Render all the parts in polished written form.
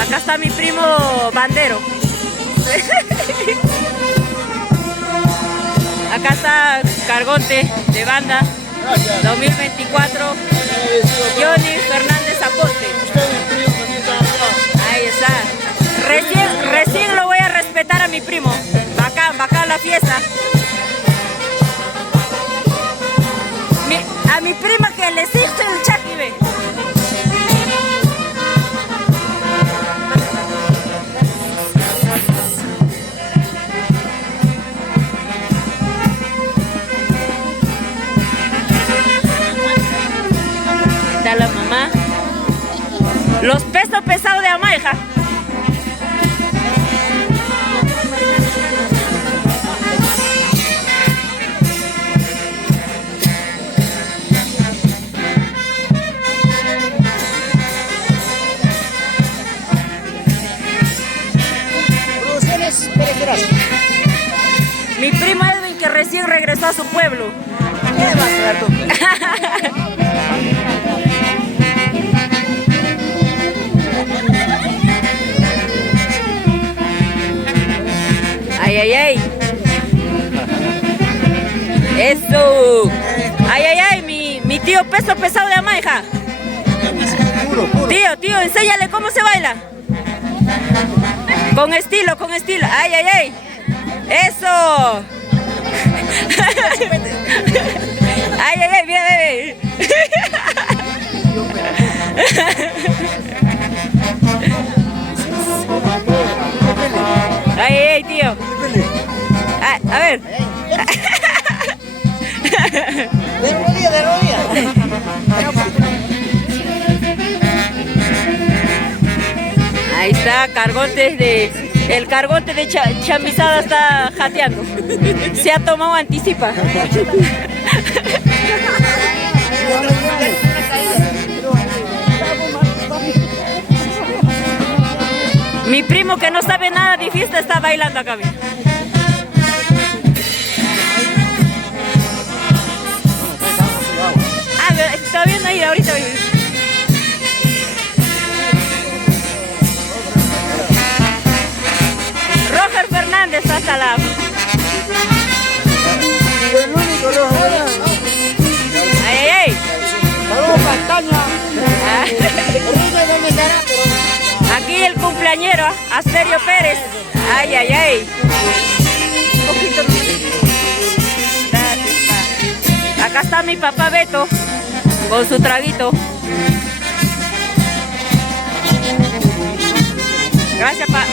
Acá está mi primo bandero. Acá está Cargonte de banda 2024, Johnny Fernández Aponte. Ahí está. Recién lo voy a respetar a mi primo. Bacán, bacán la fiesta. A mi prima que le existe el chaki, ve. Está la mamá. Los pesos pesados de Amaija. Mi primo Edwin que recién regresó a su pueblo. ¿Qué vas a ver tú? Ay, ay, ay. Eso. Ay, ay, ay, mi tío peso pesado de Amaija. Tío, enséñale cómo se baila. Con estilo, con estilo. Ay, ay, ay. Eso. Ay, ay, ay, mira, bebé. Ay, ay, tío. Ay, a ver. De rodilla, de rodilla. Ahí está, Cargonte el Cargonte de Chambizada está jateando. Se ha tomado anticipa. Mi primo que no sabe nada de fiesta está bailando acá. Ah, está viendo ahí ahorita. Roger Fernández hasta la... Ay, ay, ay. Aquí el cumpleañero, Asterio Pérez. Ay, ay, ay. Un poquito. Acá está mi papá Beto con su traguito. Gracias, pa.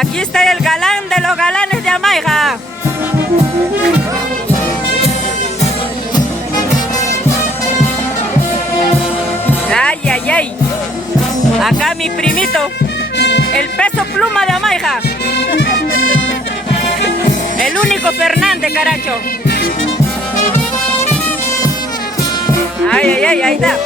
Aquí está el galán de los galanes de Amaija. Ay, ay, ay. Acá mi primito, el peso pluma de Amaija. El único Fernández, caracho. Ay, ay, ay, ahí está.